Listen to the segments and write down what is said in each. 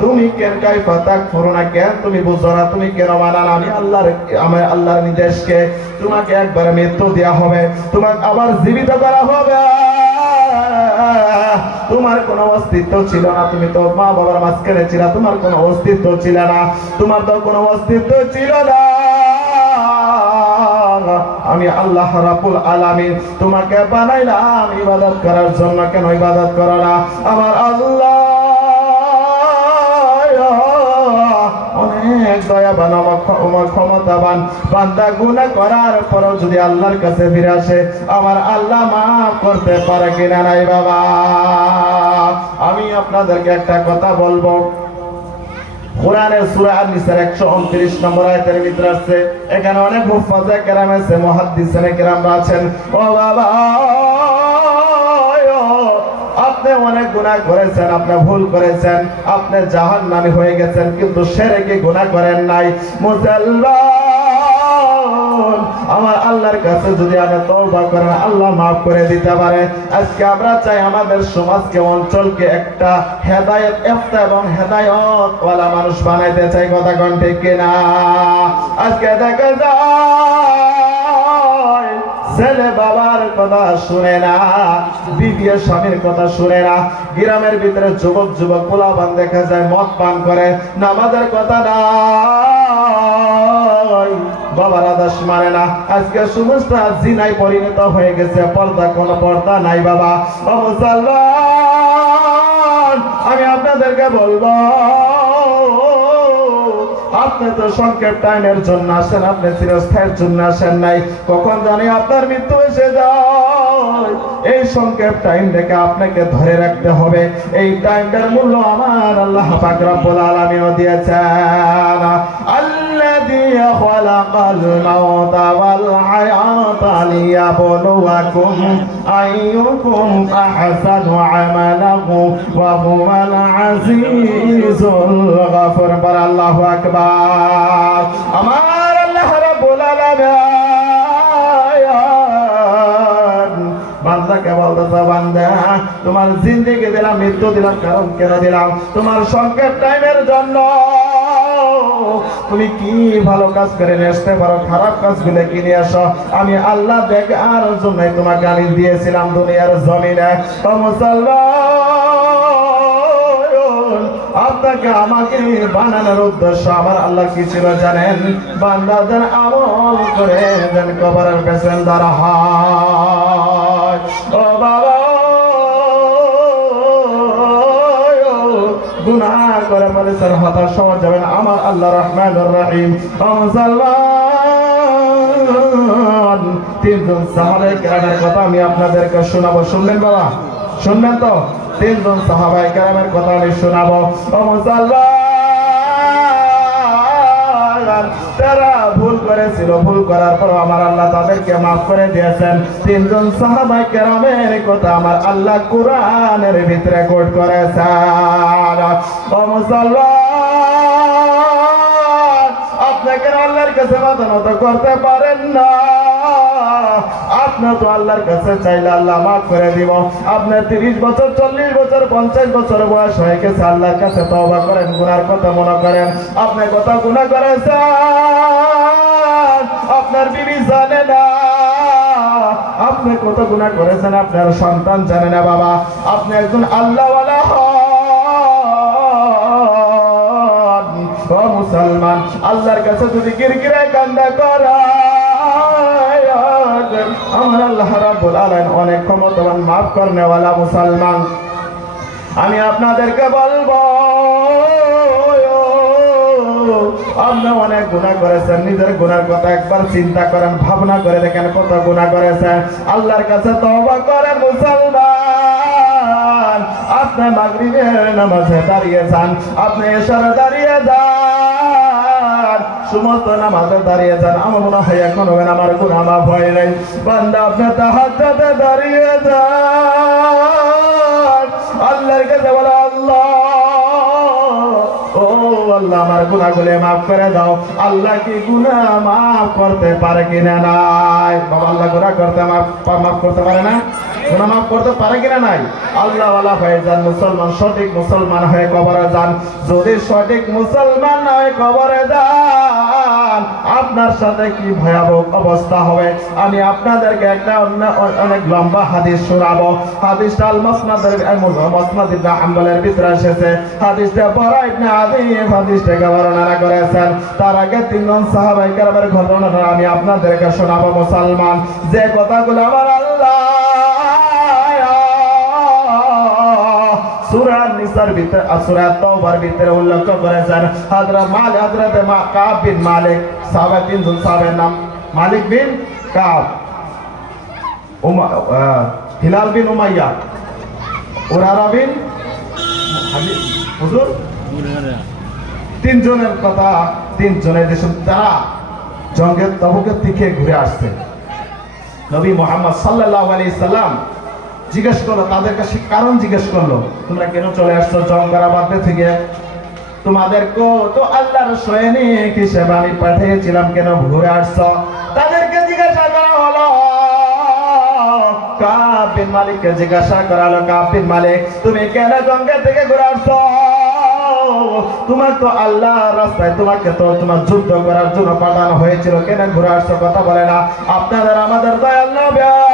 তুমি কেন কাইফা তাকফুরুনা কেন? তুমি বুঝো না, তুমি কেন মানা না? আমি আল্লাহর, আমার আল্লাহর নির্দেশকে তোমাকে একবার মৃত্যু দেওয়া হবে। তোমাকে আবার জীবিত করা হবে। তোমার কোনো অস্তিত্ব ছিল না। তুমি তো মা বাবার মাঝখানে ছিল, তোমার কোনো অস্তিত্ব ছিল না। তোমার তো কোনো অস্তিত্ব ছিল না। আমি আল্লাহ রাব্বুল আলামিন তোমাকে বানাইলাম ইবাদত করার জন্য। কেন ইবাদত করো না? আমার আল্লাহ অনেক দয়াবান আমার ক্ষমতাবান বান্দা গুনাহ করার পরও যদি আল্লাহর কাছে ফিরে আসে, আমার আল্লাহ মাফ করতে পারে কিনা নাই বাবা? আমি আপনাদেরকে একটা কথা বলব। কোরআনের সূরা আন-নিসার 129 নম্বর আয়াতের এখানে অনেক মুফাজ্জা আছেন। ও বাবা! আপনি অনেক গুনাহ করেছেন, আপনি ভুল করেছেন, আপনি জাহান্নামী হয়ে গেছেন, কিন্তু সেরেকে গুনাহ করেন নাই। মুসলমান আমার আল্লাহর কাছে যদি আমি তওবা করেন, আল্লাহ মাফ করে দিতে পারে। আজকে আমরা চাই আমাদের সমাজকে, অঞ্চলকে একটা হেদায়েত এফতা এবং হেদায়ত ওয়ালা মানুষ বানাইতে চাই। কথা কোন ঠিক কিনা? আজকে দেখা যায় ছেলে বাবার কথা শুনে না বিবি স্বামীর কথা শুনে না। গ্রামের ভিতরে যুবক যুবক পোলাপান দেখা যায়, মদ পান করে, নামাজের কথা নাই। বাবার আদাস মানে না। আজকে সমস্ত জিনাই পরিণত হয়ে গেছে, পর্দা কোন পর্দা নাই বাবা। আমি আপনাদেরকে বলব আপনি তো সংক্ষেপ টাইমের জন্য আসেন, আপনি চিরস্থায়ের জন্য আসেন নাই। কখন জানি আপনার মৃত্যু এসে যায়। এই সংকেত টাইম দেখে আপনাকে ধরে রাখতে হবে। এই টাইমটার মূল্য আমার আল্লাহ পাক রব্বুল আলামিনও দিয়েছেন। আল্লাযী খালাকাল মাউতা ওয়াল হায়াতা লিয়াবলুয়াকুম আইয়ুকুম আহসানু আমালাহু ওয়া হুয়াল আজিজুল الله أكبر أمار الله رب আল্লাহ বান্দাকে তোমার জিন্দেগি দিলাম, মৃত্যু দিলাম, কারণ কেন দিলাম। তোমার সংক্ষেপ টাইমের জন্য তুমি কি ভালো কাজ করে আসতে পারো, খারাপ কাজগুলো কি নিয়ে আসো? আমি আল্লাহ দেখার জন্য তোমাকে আমি দিয়েছিলাম দুনিয়ার জমিনে। আপনাকে আমাকে বানানোর উদ্দেশ্য আমার আল্লাহ কি ছিল জানেন? বান্দা যেন আমল করে যেন কবরের পেছন দ্বারা হয়। গুনাহ করে বলেছেন হতাশ আমার আল্লাহ রহমান তিনজন সাহাবাই কেরামের কথা আমি আপনাদেরকে শোনাবো। শুনলেন বাবা? শুনবেন তো? তিনজন সাহাবাই কেরামের কথা আমি শোনাবো। ও ভুল করেছিল, ভুল করার পর আমার আল্লাহ তাদেরকে মাফ করে দিয়েছেন। তিনজন সাহাবাই কেরামের কথা আমার আল্লাহ কোরআনের ভিতরে কোট করেছেন। ও মুসলমান! আপনাকে আল্লাহর কাছে মাথা করতে পারেন না। আপনার তো আল্লাহর কাছে চাইলে আল্লাহ মাফ করে দিব। আপনার তিরিশ বছর, চল্লিশ বছর, পঞ্চাশ বছর বয়স হয়ে গেছে, আল্লাহর কাছে তবা করেন, গুনার কথা মনে করেন। আপনি কত গুণা করেছেন? আপনার বিবি জানে না। আপনি কত গুণা করেছেন? আপনার সন্তান জানে না, বাবা। আপনি একজন আল্লাহওয়ালা মুসলমান, আল্লাহর কাছে যদি গিরগিরে কান্দা আমার আল্লাহ রাব্বুল আলামিন অনেক ক্ষমতাবান করনেওয়ালা মুসলমান। আমি আপনাদেরকে বলব, আপনি অনেক গুণা করেছেন, নিজের গুনার কথা একবার চিন্তা করেন, ভাবনা করে দেখেন কত গুণা করেছেন। আল্লাহর কাছে তওবা করেন মুসলমান। আপনি মাগরিবের নামাজে দাঁড়িয়ে যান, আপনি যান সমস্ত নামাজে দাঁড়িয়ে যান। আমার মনে হয় এখন হবে আমার গুনাহ মাফ হয় নাই। বান্দা আপনি তাহাজ্জুদে দাঁড়িয়ে যান। আল্লাহর কাছে বলে, আল্লাহ আল্লাহ, আমার গুনাহগুলো মাফ করে দাও। আল্লাহ কি গুনাহ মাফ করতে পারে কিনা নাই? বাবা, আল্লাহ গুনাহ করতে মাফ মাফ করতে পারে না? মাফ করতে পারে কিনা নাই? আল্লাহ ওয়ালা হয়ে যান মুসলমান, সঠিক মুসলমান হয়ে কবরে যান। যদি সঠিক মুসলমান হয়ে কবরে যান, আপনার সাথে কি ভয়াবহ অবস্থা হবে? আমি আপনাদেরকে একটা অনেক লম্বা হাদিস শোনাবো। হাদিসটা আল মাসনাদের মাসনাদ ভিতরে এসেছে। হাদিসটা বড় ইবনে করেছেন। তার আগে তিনজন সাহাবাই ঘটনাটা আমি আপনাদেরকে শোনাবো, মুসলমান। যে কথাগুলো আমার আল্লাহ সূরা নিসার ভিতরে সূরা তাওবার ভিতরে উল্লেখ করেছেন হযরত মালিক হযরত মা বিন মালিক সাহাবা তিনজন সাহাবের নাম। মালিক বিন কাব, উমা হিলাল বিন উমাইয়া, উরারা বিন হুজুর? তিনজনের কথা, তিনজনের যে সব- তারা জঙ্গের তবুকের দিকে ঘুরে আসছে। নবী মোহাম্মদ সাল্লাল্লাহু আলাইহি সাল্লাম জিজ্ঞেস করল তাদের কাছে কারণ জিজ্ঞেস করল। তোমরা কেন চলে আসছো? জঙ্গরাবাদে থেকে। তোমাদেরকে তো আল্লাহর সৈনিক হিসেবে আমি পাঠিয়েছিলাম, কেন ঘুরে আসছো? তাদেরকে জিজ্ঞাসা করা হলো কাবিন মালিককে জিজ্ঞাসা করা হলো কাবিন মালিক, তুমি কেন গঙ্গা থেকে ঘুরে আসছো? তোমার তো আল্লাহ রাস্তায় তোমাকে তো তোমার যুদ্ধ করার জন্য পাঠানো হয়েছিল। কেন ঘুরে আসছো? কথা বলে না। আপনাদের আমাদের রহমাতাল লিল আলামিন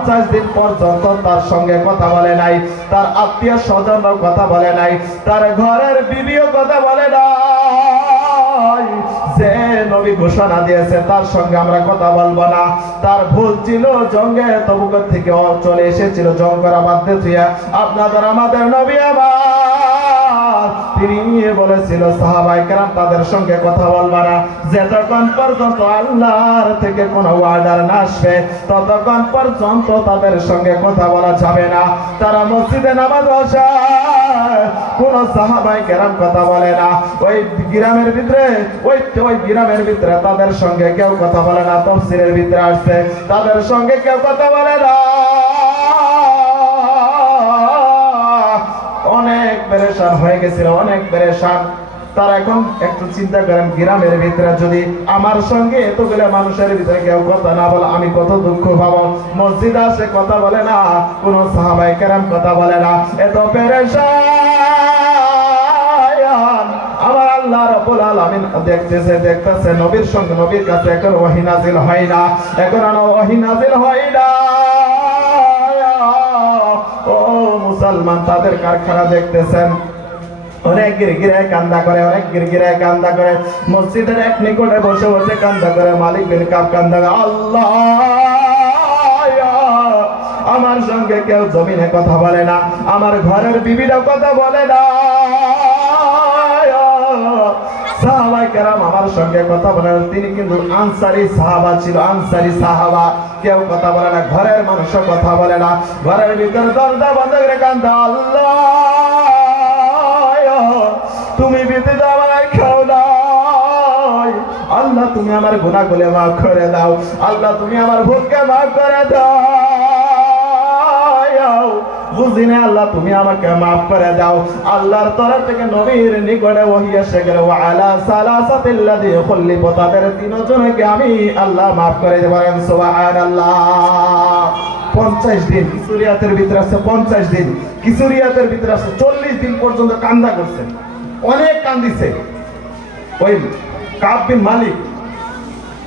পঞ্চাশ দিন পর্যন্ত তার সঙ্গে কথা বলে নাই, তার আত্মীয় স্বজন কথা বলে নাই, তার ঘরের বিবিও কথা বলে নাই। যে নবী ঘোষণা দিয়েছে, তার সঙ্গে আমরা কথা বলব না। তার ভুল ছিল জঙ্গে, তবুকের থেকে চলে এসেছিল জঙ্গের দিয়ে আপনাদের, আমাদের নবী আমার। তিনি বলেছিল সাহাবাই কেরাম, তাদের সঙ্গে কথা বলবা না। যতক্ষণ পর্যন্ত আল্লাহর থেকে কোনো অর্ডার না আসবে, ততক্ষণ পর্যন্ত তাদের সঙ্গে কথা বলা যাবে না। তারা মসজিদে নামাজ কোন সাহাবাই কেরাম কথা বলে না। ওই গ্রামের ভিতরে, ওই ওই গ্রামের ভিতরে তাদের সঙ্গে কেউ কথা বলে না, তফসিলের ভিতরে আসছে। তাদের সঙ্গে কেউ কথা বলে না। পেরেশান হয়ে গেছিল, অনেক পেরেশান। তারা এখন একটু চিন্তা করেন, গ্রামের ভিতরে যদি আমার সঙ্গে এতগুলো মানুষের ভিতরে কেউ কথা না বলে, আমি কত দুঃখ পাবো? মসজিদ আসে কথা বলে না, কোন সাহাবাই কেরাম কথা বলে না। এত পেরেশান! আল্লাহ দেখতেছে মুসলমান তাদের কারখানা দেখতেছেন। অনেক গিরগিরায় কান্দা করে, অনেক গিরগিরায় কান্দা করে। মসজিদের এক নিকটে বসে বসে কান্দা করে, মালিক বিন কাপ কান্দা আল্লাহ আমার সঙ্গে কেউ জমিনে কথা বলে না, আমার ঘরের বিবিরা কথা বলে না। কেরাম আমার সঙ্গে কথা বলে না। তিনি কিন্তু আনসারি সাহাবা ছিল, আনসারি সাহাবা। কেউ কথা বলে না, ঘরের মানুষও কথা বলে না। ঘরের ভিতরে দরজা বন্ধ করে কান্দা, আল্লাহ তুমি ব্যতীত আমার কেউ নাই। আল্লাহ, তুমি আমার গুনাহ গুলে মাফ করে দাও। আল্লাহ, তুমি আমার ভুলকে মাফ করে দাও। বুঝি না আল্লাহ, তুমি আমাকে মাফ করে দাও। আল্লাহর তরফ থেকে নবীর নিকটে ওহি এসে গেল। আলা সালাসাতিল্লাযী খুল্লিফ, তাদের তিনজনকে আমি আল্লাহ মাফ করে দেব। সুবহানাল্লাহ। পঞ্চাশ দিন, কিশোরিয়াতের ভিতরে আছে পঞ্চাশ দিন। কিশোরিয়াতের ভিতরে আছে চল্লিশ দিন পর্যন্ত কান্দা করছেন অনেক কান্দিছে। ওই কাবিন মালিক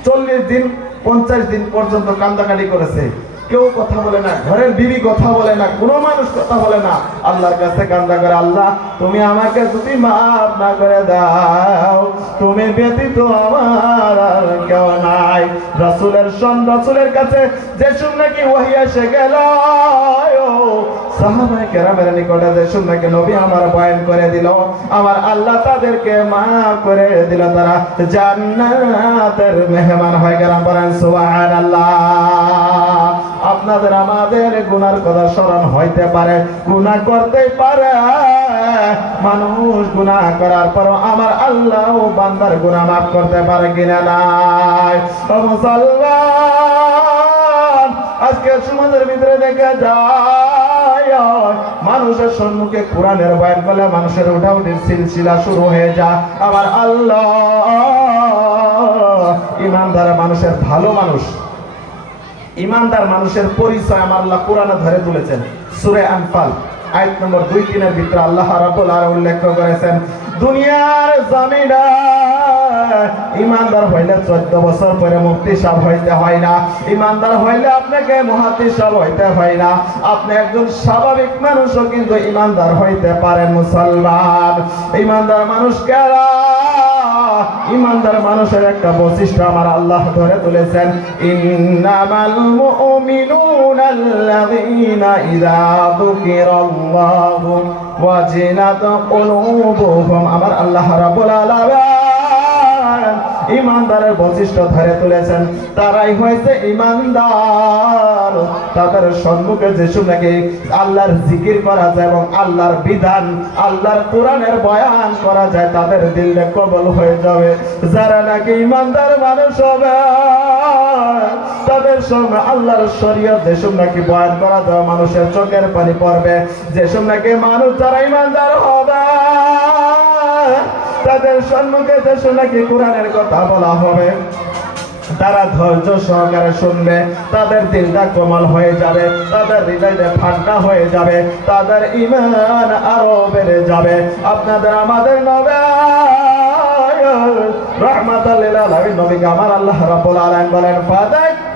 চল্লিশ দিন, পঞ্চাশ দিন পর্যন্ত কান্দাকাটি করেছে। কেউ কথা বলে না, ঘরের বিবি কথা বলে না, কোনো মানুষ কথা বলে না। আল্লাহর কাছে কান্দা করে, আল্লাহ, তুমি আমাকে যদি মাফ না করে দাও, তুমি ব্যতীত আমার আর কেউ নাই। রাসূলের সন রাসূলের কাছে যে শুন নাকি ওহি এসে গেল সাহাবায়ে কেরামের নিকটে যে শুন নাকি নবী আমার বয়ান করে দিল, আমার আল্লাহ তাদেরকে মাফ করে দিল। তারা জান্নাতের মেহমান হয়ে গেলাম বলেন, সুবহানাল্লাহ। আপনাদের আমাদের গুনার কথা স্মরণ হইতে পারে, গুনাহ করতে পারে। মানুষ গুনাহ করার পর আমার আল্লাহ বান্দার গুনাহ মাফ করতে পারে কিনা নাই? মুসলমান, আজকে সমাজের ভিতরে দেখা যায় মানুষের সম্মুখে কোরআনের বয়ান করলে মানুষের উঠাউটির সিলসিলা শুরু হয়ে যায়। আমার আল্লাহ ইমানদার মানুষের ভালো মানুষ। ইমানদার মানুষের পরিচয় আমার আল্লাহ কোরআনে ধরে তুলেছেন। সুরে আনফাল, আয়াত নম্বর দুই, তিনের ভিতরে আল্লাহ রাব্বুল আর উল্লেখ করেছেন, দুনিয়ার জমিনা ইমানদার হইলে চোদ্দ বছর পরে মুক্তি সব হইতে হয় না। ইমানদার হইলে আপনাকে মহাতি সব হইতে হয় না। আপনি একজন স্বাভাবিক মানুষও কিন্তু ইমানদার হইতে পারেন মুসলমান। ইমানদার মানুষ কেরা ইমানদার মানুষের একটা বৈশিষ্ট্য আমার আল্লাহ ধরে তুলেছেন। ইন্নামাল মুমিনুনা আল্লাযীনা ইযা যুকিরাল্লাহু ওয়াজিলাত কুলুবুহুম। আমার আল্লাহ রাব্বুল আলামিন ইমানদারের বৈশিষ্ট্য ধরে তুলেছেন। তারাই হয়েছে ইমানদার। তাদের সম্মুখে যেসব নাকি আল্লাহর জিকির করা যায় এবং আল্লাহর বিধান, আল্লাহর কোরআনের বয়ান করা যায়, তাদের দিলে কবল হয়ে যাবে। যারা নাকি ইমানদার মানুষ হবে, তাদের সঙ্গে আল্লাহর শরীয়ত যেসব নাকি বয়ান করা যায়, মানুষের চোখের পানি পড়বে। যেসব নাকি মানুষ যারা ইমানদার হবে তাদের সম্মুখে যে নাকি কোরআনের কথা বলা হবে, তারা ধৈর্য সহকারে শুনবে, তাদের দিলটা কোমল হয়ে যাবে, তাদের হৃদয়টা ঠান্ডা হয়ে যাবে, তাদের ইমান আরও বেড়ে যাবে। আপনাদের আমাদের নবে রহমাতাল্লিল আলামিন, নবীকে আমার আল্লাহ রাব্বুল আলামিন বলেন ফাদাক্কির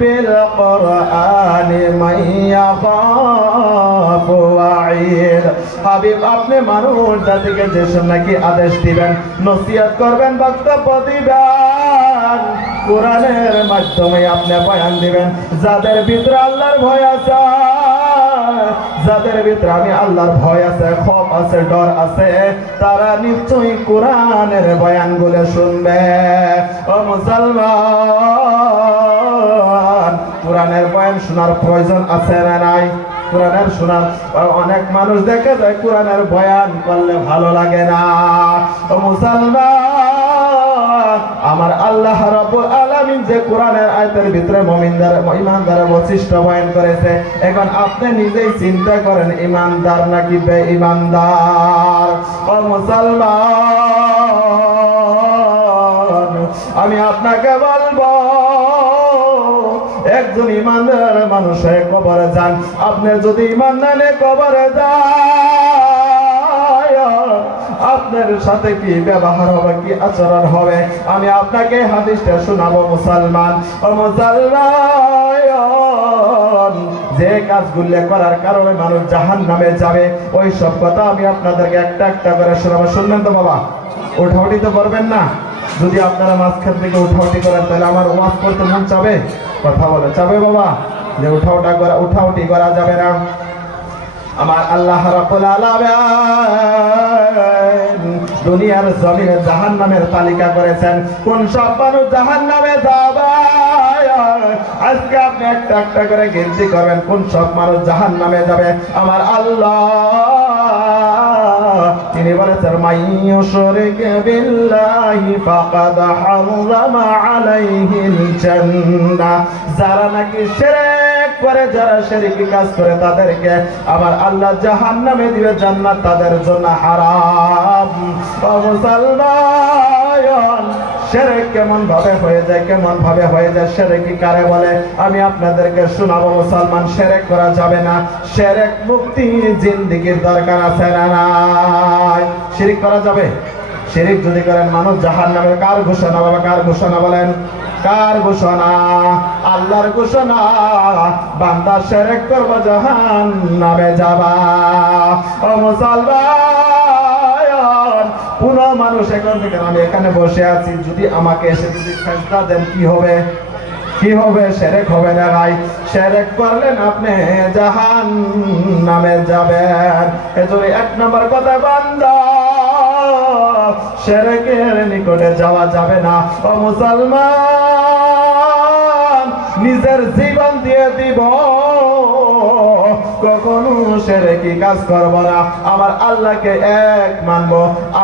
বিল কুরআনি মাইয়া খাফু ওয়াঈদ হাবিব আপনি মানুষ জাতিকে যে নাকি আদেশ দিবেন, নসিহত করবেন, বক্তব্য দিবেন, কোরআনের মাধ্যমে আপনি বয়ান দিবেন, যাদের ভিতরে আল্লাহর ভয় আছে, যাদের ভিতরে আমি আল্লাহর ভয় আছে খপ আছে, ডর আছে, তারা নিশ্চয়ই কোরআনের বয়ানগুলো শুনবে। ও মুসলমান! কোরআনের বয়ান শোনার প্রয়োজন আছে না নাই? কোরআনের শোনার অনেক মানুষ দেখে যায় কোরআনের বয়ান করলে ভালো লাগে না। ও মুসলমান, আমার আল্লাহ রাব্বুল আলামিন যে কোরআনের আয়াতের ভিতরে মুমিনদার, ইমানদারের বৈশিষ্ট্য বয়ান করেছে, এখন আপনি নিজেই চিন্তা করেন, ইমানদার নাকি বেঈমানদার? ও মুসলমান, আমি আপনাকে বলব একজন ইমানদার মানুষ হয়ে কবরে যান। আপনি যদি ইমান না নিয়ে কবরে আপনার সাথে কি ব্যবহার হবে, কি আচরণ হবে? আমি আপনাকে হাদিসটা শোনাবো, মুসলমান। ও মুসলমান, যে কাজগুলো করার কারণে মানুষ জাহান নামে যাবে, ওই সব কথা আমি আপনাদেরকে একটা একটা করে শোনাবো। শুনবেন তো বাবা? ওঠাউটি তো করবেন না? যদি আপনারা মাঝখান থেকে উঠাউটি করেন, তাহলে আমার ওয়াজ করতে মন চাবে? কথা বলে। চাবে বাবা? যে উঠাউটা করা উঠাউটি করা যাবে না। আমার আল্লাহ দুনিয়ার জমিনে জাহান্নামের তালিকা করেছেন। কোন সব মানুষ জাহান্নামে যাবে? আজকে আপনি একটা একটা করে গিনতি করবেন, কোন সব মানুষ জাহান্নামে যাবে? আমার আল্লাহ তিনি বলেছেন বিল্লাহি ফাকাদ হারামা আলাইহিল জান্নাহ যারা নাকি শিরক করে, যারা শিরকি কাজ করে, তাদেরকে আবার আল্লাহ জাহান্নামে দিবে, জান্নাত তাদের জন্য হারাম। সেরেক কেমন ভাবে হয়ে যায়, কেমন ভাবে হয়ে যায়, সেরেকি কারে বলে? আমি আপনাদেরকে শোনাবো, মুসলমান, সেরেক করা যাবে না। সেরেক মুক্তি জিন্দিগির দরকার আছে না নাই। শিরিক করা যাবে? শিরিক যদি করেন, মানুষ জাহান নামে কার ঘোষণা বাবা, কার ঘোষণা বলেন? কার ঘোষণা? আল্লাহর ঘোষণা, বান্দা শেরেক করবা জাহান নামে যাবা। ও মুসলমান মানুষ এখন থেকে আমি এখানে বসে আছি, যদি আমাকে এসে যদি ফেসলা দেন, কি হবে? কি হবে? সেরেক হবে না, ভাই। সেরেক করলেন আপনি জাহান নামে যাবেন। এজন্য এক নম্বর কথা, বান্দা, সেরেকের নিকটে যাওয়া যাবে না। ও মুসলমান, নিজের জীবন দিয়ে দিব। সেরে কি কাজ করব না? আমার আল্লাহকে এক মানব।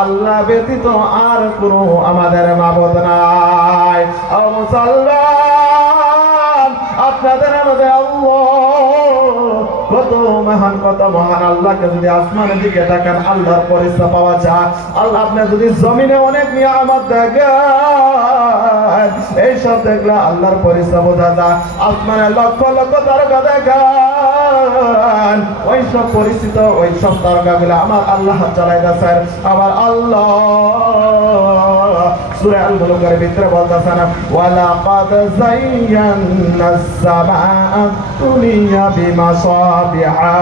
আল্লাহ ব্যতীত আর কোনো আমাদের মাবদ নাই। ও মুসলমান, আপনাদের আমাদের কত মহান কত মহান আল্লাহকে যদি আসমানের দিকে তাকান, আল্লাহর পরিচয় পাওয়া যায়। আল্লাহ আপনি যদি জমিনে অনেক নিয়ামত দেখেন এই সব দেখলে আল্লাহর পরিচয় বোঝা যায়। আসমানে লক্ষ লক্ষ তারকা দেখান সব পরিচিত ওই সব তারকাগুলো আমার আল্লাহ চালাই দেন আমার আল্লাহ সূরা আল মুলকের ভিতরে বলতেছেন ওয়ালা কাদ যায়্যানাস সামাআ দুনিয়া বিমাসাবিহা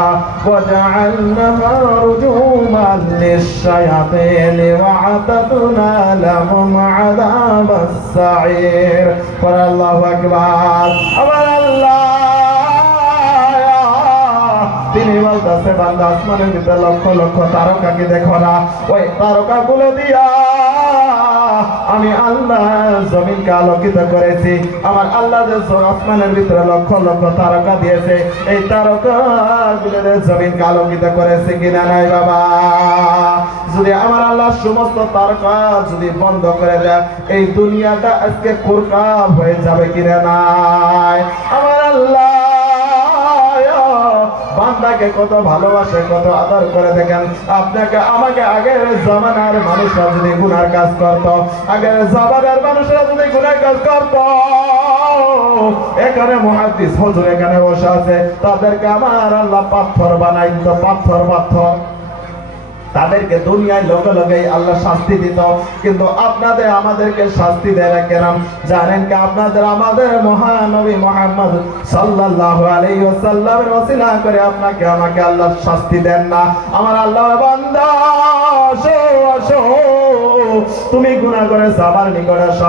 ওয়া জাআলনাহা রুজুমান লিশ-শায়াতিন লাহুম আযাবাস সাঈর আল্লাহু আকবার। আমার আল্লাহ তিনি বলতেছে বান্দা আসমানের ভিতরে লক্ষ লক্ষ তারকাকে দেখো না। ওই তারকা গুলো দিয়া আমি আল্লাহ জমিনকে আলোকিত করেছি। আমার আল্লাহ যে আসমানের ভিতরে লক্ষ লক্ষ তারকা দিয়েছে, এই তারকা জমিনকে আলোকিত করেছে কিনা নাই বাবা? যদি আমার আল্লাহ সমস্ত তারকা যদি বন্ধ করে দেয়, এই দুনিয়াটা আজকে কুরকাব হয়ে যাবে কিনা নাই? আমার আল্লাহ বান্দাকে কত ভালোবাসে, কত আদর করে দেখেন। আপনাকে, আমাকে আগের জামানার মানুষরা যদি গুনার কাজ করত, আগের জামানার মানুষরা যদি গুনার কাজ করত, এখানে মহাদিস হজুর এখানে বসে আছে। তাদেরকে আমার আল্লাহ পাথর বানাইতো, পাথর পাথর। তাদেরকে দুনিয়ায় লগে লগে আল্লাহ শাস্তি দিত। কিন্তু আপনাদের, আমাদেরকে শাস্তি দেয় কেন জানেন কি আপনাদের, আমাদের মহানবী মোহাম্মদ সাল্লাল্লাহু আলাইহি ওয়াসাল্লামের ওসিলা করে আপনাকে, আমাকে আল্লাহ শাস্তি দেন না। আমার আল্লাহ, বান্দা, আসো আসো। তুমি গুনাহ করে সবার নিকটে আসো।